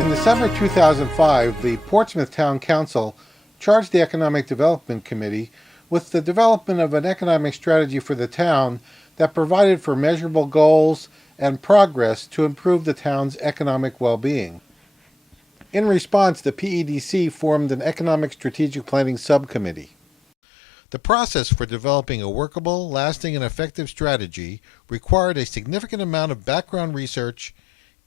In the summer 2005, the Portsmouth Town Council charged the Economic Development Committee with the development of an economic strategy for the town that provided for measurable goals and progress to improve the town's economic well-being. In response, the PEDC formed an Economic Strategic Planning Subcommittee. The process for developing a workable, lasting, and effective strategy required a significant amount of background research,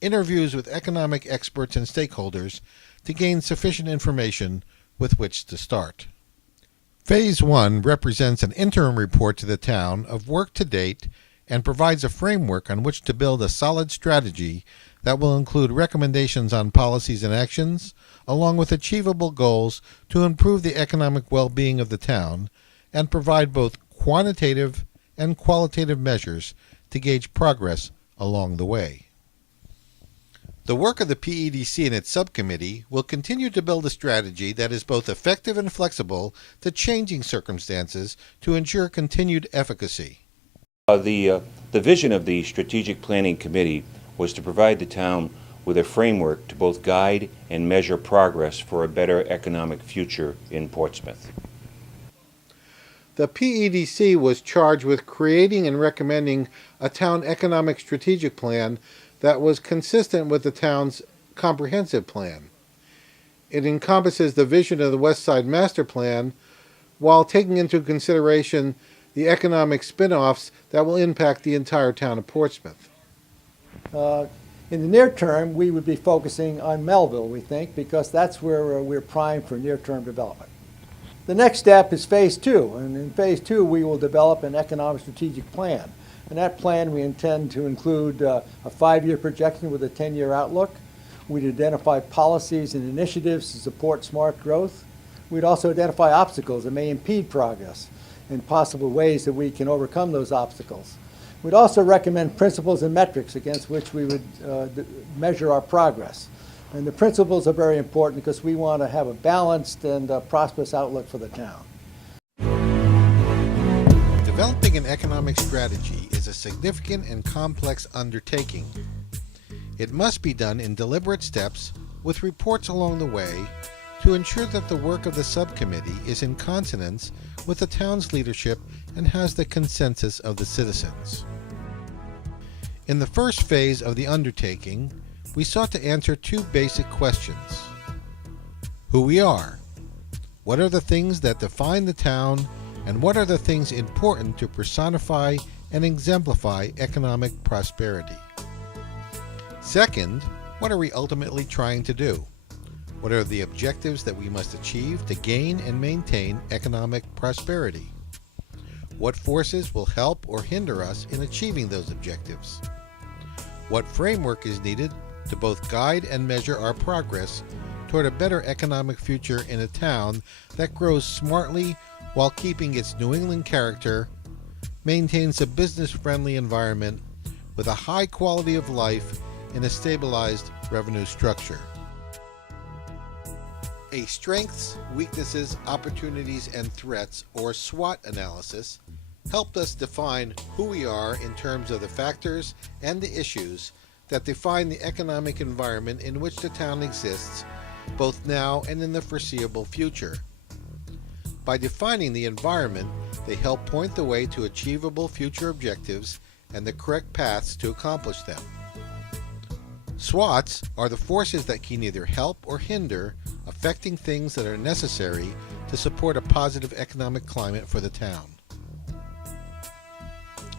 interviews with economic experts and stakeholders to gain sufficient information with which to start. Phase 1 represents an interim report to the town of work to date and provides a framework on which to build a solid strategy that will include recommendations on policies and actions, along with achievable goals to improve the economic well-being of the town and provide both quantitative and qualitative measures to gauge progress along the way. The work of the PEDC and its subcommittee will continue to build a strategy that is both effective and flexible to changing circumstances to ensure continued efficacy. The vision of the Strategic Planning Committee was to provide the town with a framework to both guide and measure progress for a better economic future in Portsmouth. The PEDC was charged with creating and recommending a town economic strategic plan that was consistent with the town's comprehensive plan. It encompasses the vision of the West Side Master Plan while taking into consideration the economic spin-offs that will impact the entire town of Portsmouth. In the near term, we would be focusing on Melville, we think, because that's where we're primed for near-term development. The next step is Phase 2, and in Phase 2 we will develop an economic strategic plan. In that plan we intend to include a 5-year projection with a 10-year outlook. We'd identify policies and initiatives to support smart growth. We'd also identify obstacles that may impede progress and possible ways that we can overcome those obstacles. We'd also recommend principles and metrics against which we would measure our progress. And the principles are very important because we want to have a balanced and prosperous outlook for the town. Developing an economic strategy is a significant and complex undertaking. It must be done in deliberate steps with reports along the way to ensure that the work of the subcommittee is in consonance with the town's leadership and has the consensus of the citizens. In the first phase of the undertaking, we sought to answer 2 basic questions. Who we are, what are the things that define the town, and what are the things important to personify and exemplify economic prosperity? Second, what are we ultimately trying to do? What are the objectives that we must achieve to gain and maintain economic prosperity? What forces will help or hinder us in achieving those objectives? What framework is needed to both guide and measure our progress toward a better economic future in a town that grows smartly while keeping its New England character, maintains a business-friendly environment with a high quality of life in a stabilized revenue structure? A strengths, weaknesses, opportunities, and threats, or SWOT analysis, helped us define who we are in terms of the factors and the issues that define the economic environment in which the town exists, both now and in the foreseeable future. By defining the environment, they help point the way to achievable future objectives and the correct paths to accomplish them. SWOTs are the forces that can either help or hinder affecting things that are necessary to support a positive economic climate for the town.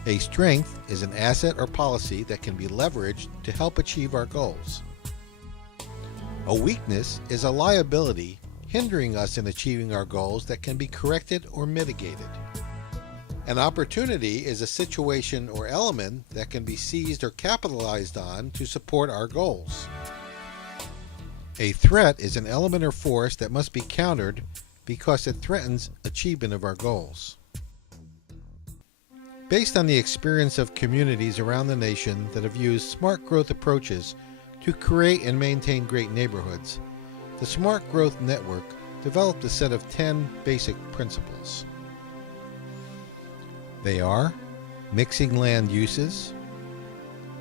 A strength is an asset or policy that can be leveraged to help achieve our goals. A weakness is a liability hindering us in achieving our goals that can be corrected or mitigated. An opportunity is a situation or element that can be seized or capitalized on to support our goals. A threat is an element or force that must be countered because it threatens achievement of our goals. Based on the experience of communities around the nation that have used smart growth approaches to create and maintain great neighborhoods, the Smart Growth Network developed a set of 10 basic principles. They are mixing land uses,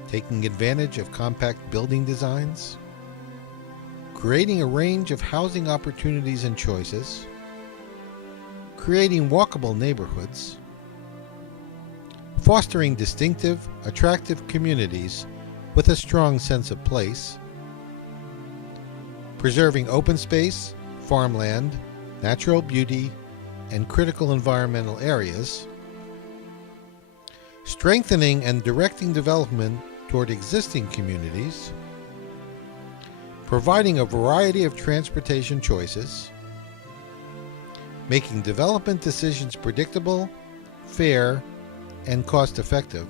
taking advantage of compact building designs, creating a range of housing opportunities and choices, creating walkable neighborhoods, fostering distinctive, attractive communities with a strong sense of place, preserving open space, farmland, natural beauty, and critical environmental areas, strengthening and directing development toward existing communities, providing a variety of transportation choices, making development decisions predictable, fair, and cost-effective,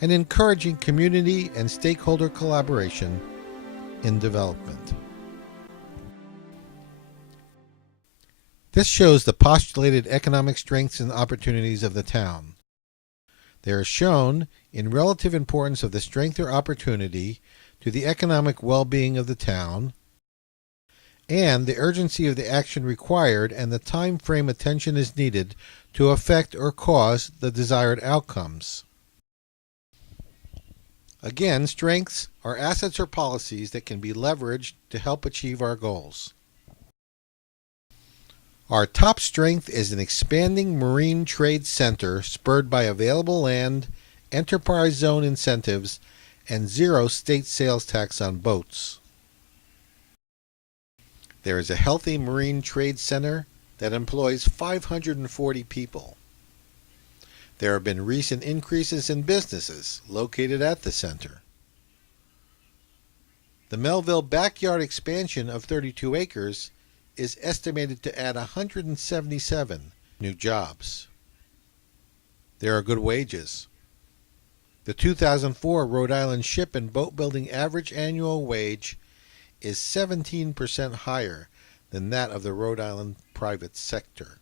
and encouraging community and stakeholder collaboration in development. This shows the postulated economic strengths and opportunities of the town. They are shown in relative importance of the strength or opportunity to the economic well-being of the town, and the urgency of the action required and the time frame attention is needed to affect or cause the desired outcomes. Again, strengths are assets or policies that can be leveraged to help achieve our goals. Our top strength is an expanding marine trade center spurred by available land, enterprise zone incentives, and zero state sales tax on boats. There is a healthy marine trade center that employs 540 people. There have been recent increases in businesses located at the center. The Melville backyard expansion of 32 acres is estimated to add 177 new jobs. There are good wages. The 2004 Rhode Island ship and boat building average annual wage is 17% higher than that of the Rhode Island private sector.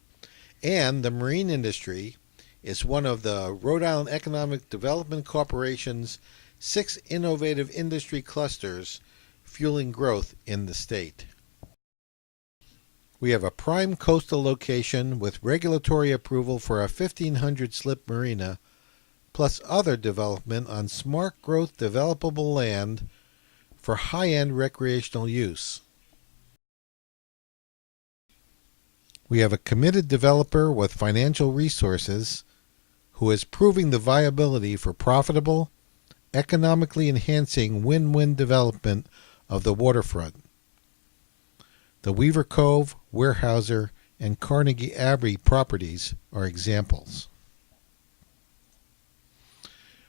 And the marine industry is one of the Rhode Island Economic Development Corporation's 6 innovative industry clusters fueling growth in the state. We have a prime coastal location with regulatory approval for a 1,500 slip marina, plus other development on smart growth developable land for high-end recreational use. We have a committed developer with financial resources who is proving the viability for profitable, economically enhancing win-win development of the waterfront. The Weaver Cove, Weyerhaeuser, and Carnegie Abbey properties are examples.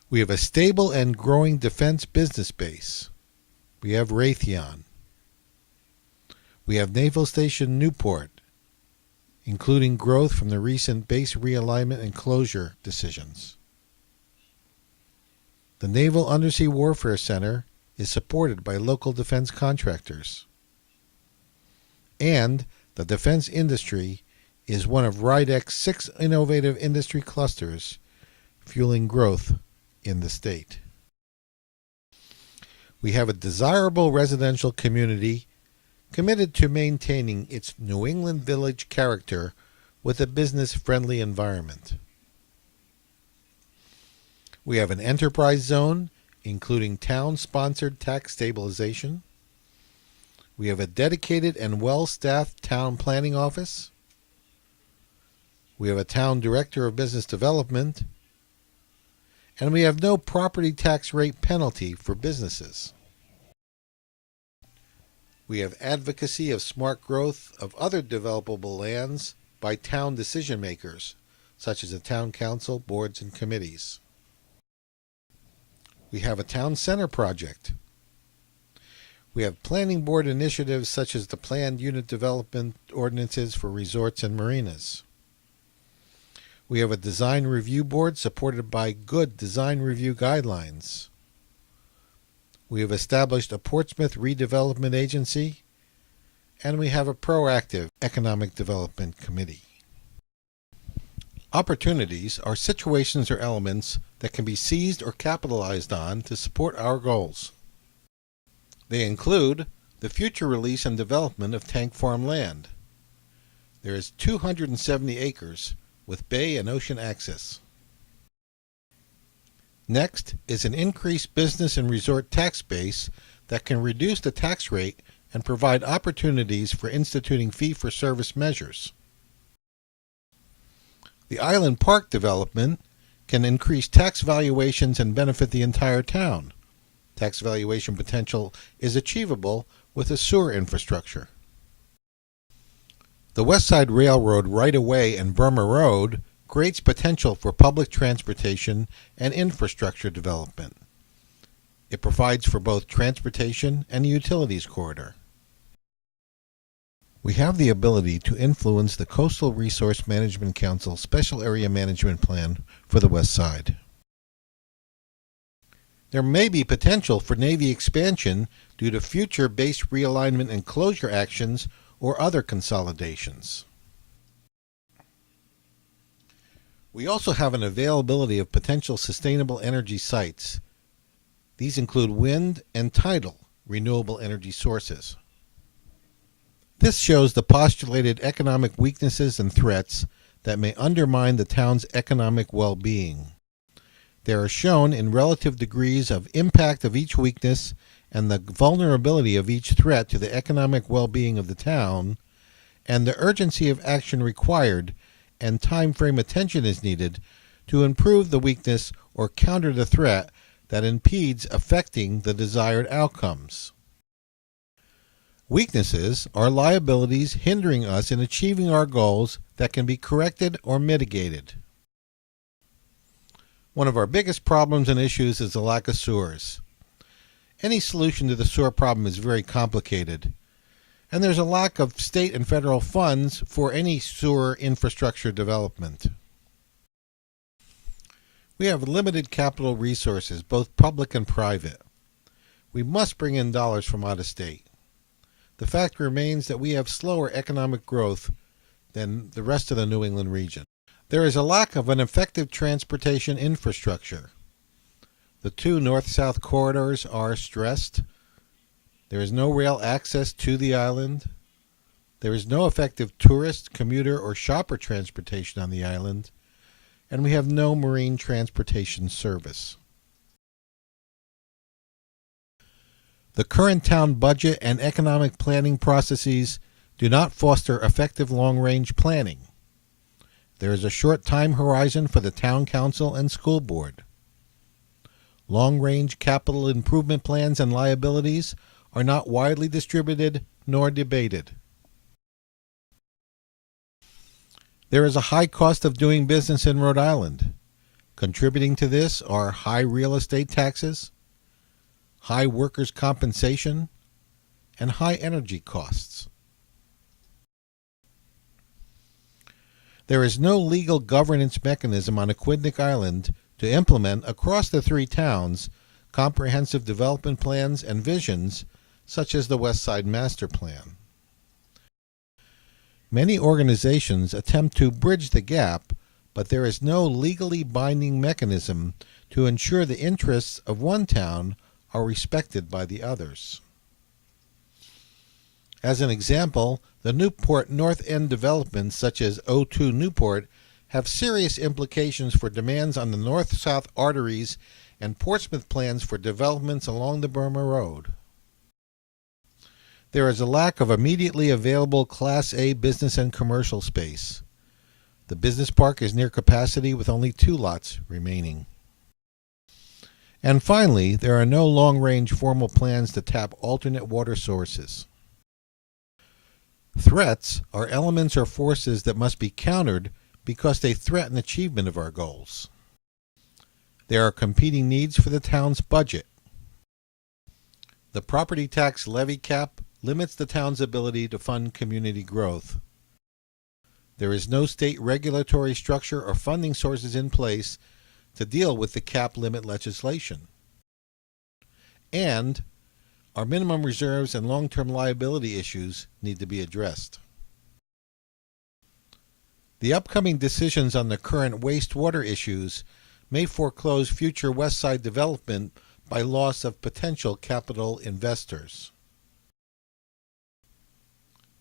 We have a stable and growing defense business base. We have Raytheon. We have Naval Station Newport, including growth from the recent base realignment and closure decisions. The Naval Undersea Warfare Center is supported by local defense contractors. And the defense industry is one of RIDEC's 6 innovative industry clusters fueling growth in the state. We have a desirable residential community committed to maintaining its New England village character with a business-friendly environment. We have an enterprise zone, including town-sponsored tax stabilization. We have a dedicated and well-staffed town planning office. We have a town director of business development. And we have no property tax rate penalty for businesses. We have advocacy of smart growth of other developable lands by town decision makers, such as the town council, boards, and committees. We have a town center project. We have planning board initiatives such as the planned unit development ordinances for resorts and marinas. We have a design review board supported by good design review guidelines. We have established a Portsmouth redevelopment agency, and we have a proactive economic development committee. Opportunities are situations or elements that can be seized or capitalized on to support our goals. They include the future release and development of tank farm land. There is 270 acres with bay and ocean access. Next is an increased business and resort tax base that can reduce the tax rate and provide opportunities for instituting fee-for-service measures. The Island Park development can increase tax valuations and benefit the entire town. Tax valuation potential is achievable with a sewer infrastructure. The West Side Railroad right-of-way and Burma Road creates potential for public transportation and infrastructure development. It provides for both transportation and a utilities corridor. We have the ability to influence the Coastal Resource Management Council Special Area Management Plan for the West Side. There may be potential for Navy expansion due to future base realignment and closure actions or other consolidations. We also have an availability of potential sustainable energy sites. These include wind and tidal renewable energy sources. This shows the postulated economic weaknesses and threats that may undermine the town's economic well-being. They are shown in relative degrees of impact of each weakness and the vulnerability of each threat to the economic well-being of the town, and the urgency of action required and time frame attention is needed to improve the weakness or counter the threat that impedes affecting the desired outcomes. Weaknesses are liabilities hindering us in achieving our goals that can be corrected or mitigated. One of our biggest problems and issues is the lack of sewers. Any solution to the sewer problem is very complicated, and there's a lack of state and federal funds for any sewer infrastructure development. We have limited capital resources, both public and private. We must bring in dollars from out of state. The fact remains that we have slower economic growth than the rest of the New England region. There is a lack of an effective transportation infrastructure. The two north-south corridors are stressed. There is no rail access to the island. There is no effective tourist, commuter, or shopper transportation on the island. And we have no marine transportation service. The current town budget and economic planning processes do not foster effective long-range planning. There is a short time horizon for the town council and school board. Long-range capital improvement plans and liabilities are not widely distributed nor debated. There is a high cost of doing business in Rhode Island. Contributing to this are high real estate taxes, high workers' compensation, and high energy costs. There is no legal governance mechanism on Aquidneck Island to implement across the three towns comprehensive development plans and visions such as the West Side Master Plan. Many organizations attempt to bridge the gap, but there is no legally binding mechanism to ensure the interests of one town are respected by the others. As an example, the Newport North End developments such as O2 Newport have serious implications for demands on the north-south arteries and Portsmouth plans for developments along the Burma Road. There is a lack of immediately available Class A business and commercial space. The business park is near capacity with only 2 lots remaining. And finally, there are no long-range formal plans to tap alternate water sources. Threats are elements or forces that must be countered because they threaten achievement of our goals. There are competing needs for the town's budget. The property tax levy cap limits the town's ability to fund community growth. There is no state regulatory structure or funding sources in place to deal with the cap limit legislation. And our minimum reserves and long-term liability issues need to be addressed. The upcoming decisions on the current wastewater issues may foreclose future West Side development by loss of potential capital investors.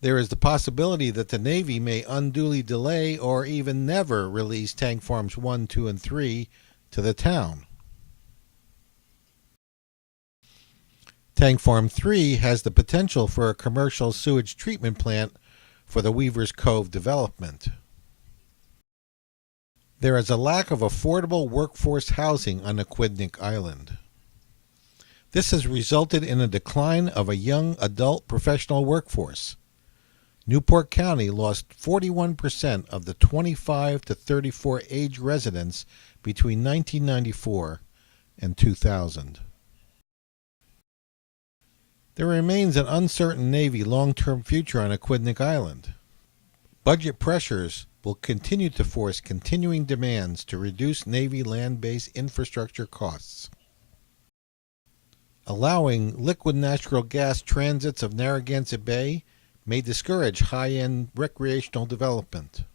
There is the possibility that the Navy may unduly delay or even never release Tank Farms 1, 2, and 3 to the town. Tank Farm 3 has the potential for a commercial sewage treatment plant for the Weaver's Cove development. There is a lack of affordable workforce housing on Aquidneck Island. This has resulted in a decline of a young adult professional workforce. Newport County lost 41% of the 25 to 34 age residents between 1994 and 2000. There remains an uncertain Navy long-term future on Aquidneck Island. Budget pressures will continue to force continuing demands to reduce Navy land-based infrastructure costs. Allowing liquid natural gas transits of Narragansett Bay may discourage high-end recreational development.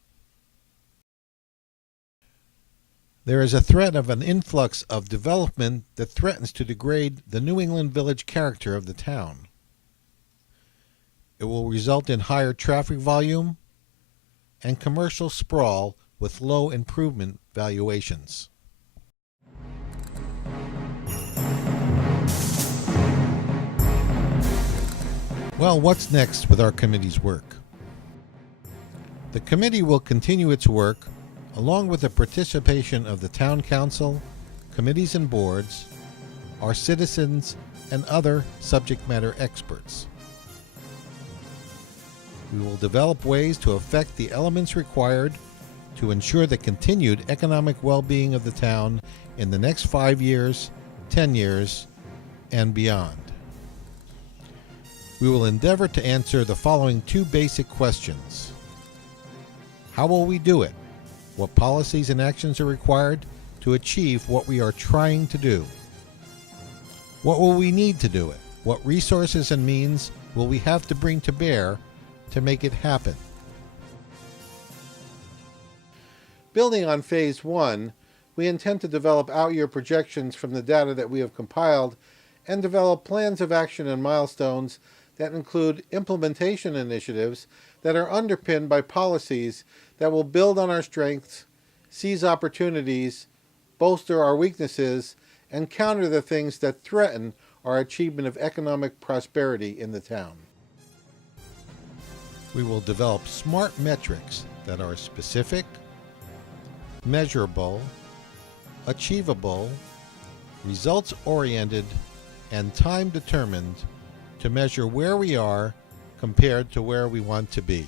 There is a threat of an influx of development that threatens to degrade the New England village character of the town. It will result in higher traffic volume and commercial sprawl with low improvement valuations. Well, what's next with our committee's work? The committee will continue its work along with the participation of the town council, committees and boards, our citizens, and other subject matter experts. We will develop ways to affect the elements required to ensure the continued economic well-being of the town in the next 5 years, 10 years, and beyond. We will endeavor to answer the following two basic questions. How will we do it? What policies and actions are required to achieve what we are trying to do? What will we need to do it? What resources and means will we have to bring to bear to make it happen? Building on Phase 1, we intend to develop out-year projections from the data that we have compiled and develop plans of action and milestones that include implementation initiatives that are underpinned by policies that will build on our strengths, seize opportunities, bolster our weaknesses, and counter the things that threaten our achievement of economic prosperity in the town. We will develop smart metrics that are specific, measurable, achievable, results-oriented, and time-determined to measure where we are compared to where we want to be.